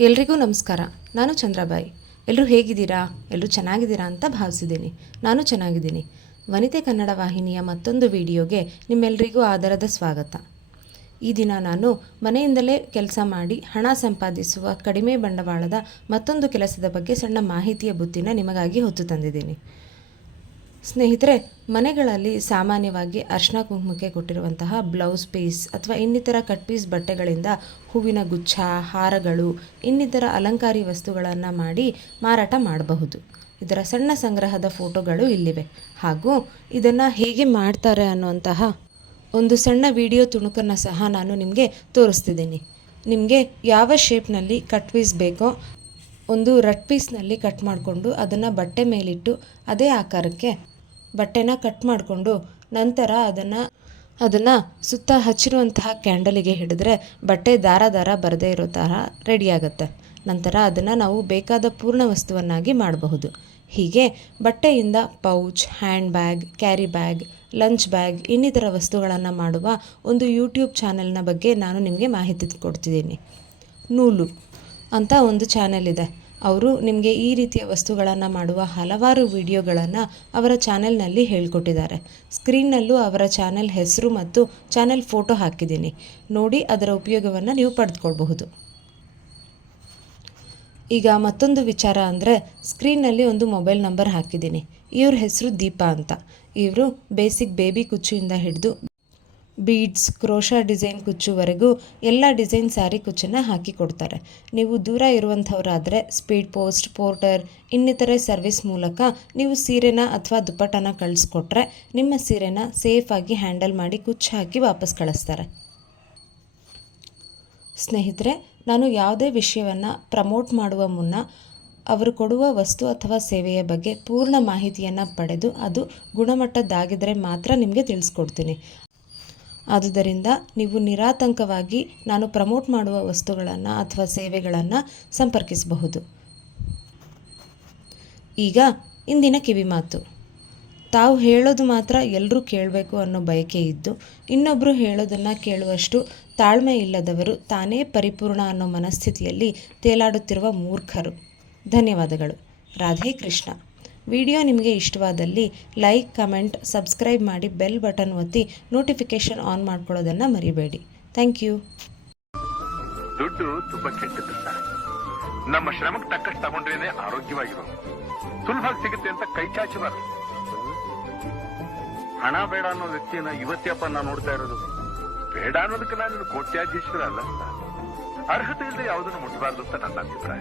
ಎಲ್ರಿಗೂ ನಮಸ್ಕಾರ. ನಾನು ಚಂದ್ರಬಾಯಿ. ಎಲ್ಲರೂ ಹೇಗಿದ್ದೀರಾ? ಎಲ್ಲರೂ ಚೆನ್ನಾಗಿದ್ದೀರಾ ಅಂತ ಭಾವಿಸಿದ್ದೀನಿ. ನಾನು ಚೆನ್ನಾಗಿದ್ದೀನಿ. ವನಿತೆ ಕನ್ನಡ ವಾಹಿನಿಯ ಮತ್ತೊಂದು ವಿಡಿಯೋಗೆ ನಿಮ್ಮೆಲ್ಲರಿಗೂ ಆದರದ ಸ್ವಾಗತ. ಈ ದಿನ ನಾನು ಮನೆಯಿಂದಲೇ ಕೆಲಸ ಮಾಡಿ ಹಣ ಸಂಪಾದಿಸುವ ಕಡಿಮೆ ಬಂಡವಾಳದ ಮತ್ತೊಂದು ಕೆಲಸದ ಬಗ್ಗೆ ಸಣ್ಣ ಮಾಹಿತಿಯ ಬುತ್ತಿನ ನಿಮಗಾಗಿ ಹೊತ್ತು ತಂದಿದ್ದೀನಿ. ಸ್ನೇಹಿತರೆ, ಮನೆಗಳಲ್ಲಿ ಸಾಮಾನ್ಯವಾಗಿ ಅರ್ಶನ ಕುಂಕುಮಕ್ಕೆ ಕೊಟ್ಟಿರುವಂತಹ ಬ್ಲೌಸ್ ಪೀಸ್ ಅಥವಾ ಇನ್ನಿತರ ಕಟ್ ಪೀಸ್ ಬಟ್ಟೆಗಳಿಂದ ಹೂವಿನ ಗುಚ್ಛ, ಹಾರಗಳು, ಇನ್ನಿತರ ಅಲಂಕಾರಿ ವಸ್ತುಗಳನ್ನು ಮಾಡಿ ಮಾರಾಟ ಮಾಡಬಹುದು. ಇದರ ಸಣ್ಣ ಸಂಗ್ರಹದ ಫೋಟೋಗಳು ಇಲ್ಲಿವೆ. ಹಾಗೂ ಇದನ್ನು ಹೇಗೆ ಮಾಡ್ತಾರೆ ಅನ್ನುವಂತಹ ಒಂದು ಸಣ್ಣ ವಿಡಿಯೋ ತುಣುಕನ್ನು ಸಹ ನಾನು ನಿಮಗೆ ತೋರಿಸ್ತಿದ್ದೀನಿ. ನಿಮಗೆ ಯಾವ ಶೇಪ್ನಲ್ಲಿ ಕಟ್ ಪೀಸ್ ಬೇಕೋ ಒಂದು ರಟ್ ಪೀಸ್ನಲ್ಲಿ ಕಟ್ ಮಾಡಿಕೊಂಡು ಅದನ್ನು ಬಟ್ಟೆ ಮೇಲಿಟ್ಟು ಅದೇ ಆಕಾರಕ್ಕೆ ಬಟ್ಟೆನ ಕಟ್ ಮಾಡಿಕೊಂಡು ನಂತರ ಅದನ್ನು ಅದನ್ನು ಸುತ್ತ ಹಚ್ಚಿರುವಂತಹ ಕ್ಯಾಂಡಲಿಗೆ ಹಿಡಿದ್ರೆ ಬಟ್ಟೆ ದಾರ ದಾರ ಬರದೇ ಇರೋ ಥರ ರೆಡಿಯಾಗುತ್ತೆ ನಂತರ ಅದನ್ನು ನಾವು ಬೇಕಾದ ಪೂರ್ಣ ವಸ್ತುವನ್ನಾಗಿ ಮಾಡಬಹುದು. ಹೀಗೆ ಬಟ್ಟೆಯಿಂದ pouch, hand bag, carry bag, lunch bag, ಇನ್ನಿತರ ವಸ್ತುಗಳನ್ನು ಮಾಡುವ ಒಂದು ಯೂಟ್ಯೂಬ್ ಚಾನೆಲ್ನ ಬಗ್ಗೆ ನಾನು ನಿಮಗೆ ಮಾಹಿತಿ ಕೊಡ್ತಿದ್ದೀನಿ. ನೂಲು ಅಂತ ಒಂದು ಚಾನೆಲ್ ಇದೆ. ಅವರು ನಿಮಗೆ ಈ ರೀತಿಯ ವಸ್ತುಗಳನ್ನು ಮಾಡುವ ಹಲವಾರು ವಿಡಿಯೋಗಳನ್ನು ಅವರ ಚಾನೆಲ್ನಲ್ಲಿ ಹೇಳಿಕೊಟ್ಟಿದ್ದಾರೆ. ಸ್ಕ್ರೀನ್ನಲ್ಲೂ ಅವರ ಚಾನೆಲ್ ಹೆಸರು ಮತ್ತು ಚಾನೆಲ್ ಫೋಟೋ ಹಾಕಿದ್ದೀನಿ. ನೋಡಿ ಅದರ ಉಪಯೋಗವನ್ನು ನೀವು ಪಡೆದುಕೊಳ್ಬಹುದು. ಈಗ ಮತ್ತೊಂದು ವಿಚಾರ ಅಂದರೆ ಸ್ಕ್ರೀನ್ನಲ್ಲಿ ಒಂದು ಮೊಬೈಲ್ ನಂಬರ್ ಹಾಕಿದ್ದೀನಿ. ಇವ್ರ ಹೆಸರು ದೀಪಾ ಅಂತ. ಇವರು ಬೇಸಿಕ್ ಬೇಬಿ ಕುಚ್ಚಿಯಿಂದ ಹಿಡಿದು ಬೀಡ್ಸ್, ಕ್ರೋಶಾ ಡಿಸೈನ್ ಕುಚ್ಚುವರೆಗೂ ಎಲ್ಲ ಡಿಸೈನ್ ಸ್ಯಾರಿ ಕುಚ್ಚನ್ನು ಹಾಕಿ ಕೊಡ್ತಾರೆ ನೀವು ದೂರ ಇರುವಂಥವರಾದರೆ ಸ್ಪೀಡ್ ಪೋಸ್ಟ್, ಪೋರ್ಟರ್, ಇನ್ನಿತರೆ ಸರ್ವಿಸ್ ಮೂಲಕ ನೀವು ಸೀರೆನ ಅಥವಾ ದುಪ್ಪಟ್ಟನ ಕಳಿಸ್ಕೊಟ್ರೆ ನಿಮ್ಮ ಸೀರೆನ ಸೇಫಾಗಿ ಹ್ಯಾಂಡಲ್ ಮಾಡಿ ಕುಚ್ಚು ಹಾಕಿ ವಾಪಸ್ ಕಳಿಸ್ತಾರೆ. ಸ್ನೇಹಿತರೆ, ನಾನು ಯಾವುದೇ ವಿಷಯವನ್ನು ಪ್ರಮೋಟ್ ಮಾಡುವ ಮುನ್ನ ಅವರು ಕೊಡುವ ವಸ್ತು ಅಥವಾ ಸೇವೆಯ ಬಗ್ಗೆ ಪೂರ್ಣ ಮಾಹಿತಿಯನ್ನು ಪಡೆದು ಅದು ಗುಣಮಟ್ಟದ್ದಾಗಿದ್ದರೆ ಮಾತ್ರ ನಿಮಗೆ ತಿಳಿಸ್ಕೊಡ್ತೀನಿ. ಆದುದರಿಂದ ನೀವು ನಿರಾತಂಕವಾಗಿ ನಾನು ಪ್ರಮೋಟ್ ಮಾಡುವ ವಸ್ತುಗಳನ್ನು ಅಥವಾ ಸೇವೆಗಳನ್ನು ಸಂಪರ್ಕಿಸಬಹುದು. ಈಗ ಇಂದಿನ ಕಿವಿಮಾತು ತಾವು ಹೇಳೋದು ಮಾತ್ರ ಎಲ್ಲರೂ ಕೇಳಬೇಕು ಅನ್ನೋ ಬಯಕೆ ಇದ್ದು ಇನ್ನೊಬ್ಬರು ಹೇಳೋದನ್ನು ಕೇಳುವಷ್ಟು ತಾಳ್ಮೆ ಇಲ್ಲದವರು ತಾನೇ ಪರಿಪೂರ್ಣ ಅನ್ನೋ ಮನಸ್ಥಿತಿಯಲ್ಲಿ ತೇಲಾಡುತ್ತಿರುವ ಮೂರ್ಖರು. ಧನ್ಯವಾದಗಳು. ರಾಧೇ ಕೃಷ್ಣ. ವಿಡಿಯೋ ನಿಮಗೆ ಇಷ್ಟವಾದಲ್ಲಿ ಲೈಕ್, ಕಮೆಂಟ್, ಸಬ್ಸ್ಕ್ರೈಬ್ ಮಾಡಿ ಬೆಲ್ ಬಟನ್ ಒತ್ತಿ ನೋಟಿಫಿಕೇಶನ್ ಆನ್ ಮಾಡ್ಕೊಳ್ಳೋದನ್ನು ಮರಿಬೇಡಿ. Thank you. ದುಡ್ಡು ತುಂಬಾ ಕೆಟ್ಟದ್ದು ನಮ್ಮ ಶ್ರಮಕ್ಕೆ ತಕ್ಕಷ್ಟು ತಗೊಂಡ್ರೇನೆ ಆರೋಗ್ಯವಾಗಿರೋ ಸುಲಭವಾಗಿ ಸಿಗುತ್ತೆ ಅಂತ ಕೈ ಚಾಚಬಾರದು ಹಣ ಬೇಡ ಅನ್ನೋ ವ್ಯಕ್ತಿಯನ್ನ ಇವತ್ತೇಪ್ಪ ನಾನು ನೋಡ್ತಾ ಇರೋದು. ಬೇಡ ಅನ್ನೋದಕ್ಕೆ ನಾನು ಕೋಟ್ಯಾಧೀಶರ ಅಲ್ಲ ಸರ್. ಅರ್ಹತೆ ಇಲ್ಲದೆ ಯಾವುದನ್ನು ಮುಟ್ಟಬಾರ್ದು ಅಂತ ನನ್ನ ಅಭಿಪ್ರಾಯ.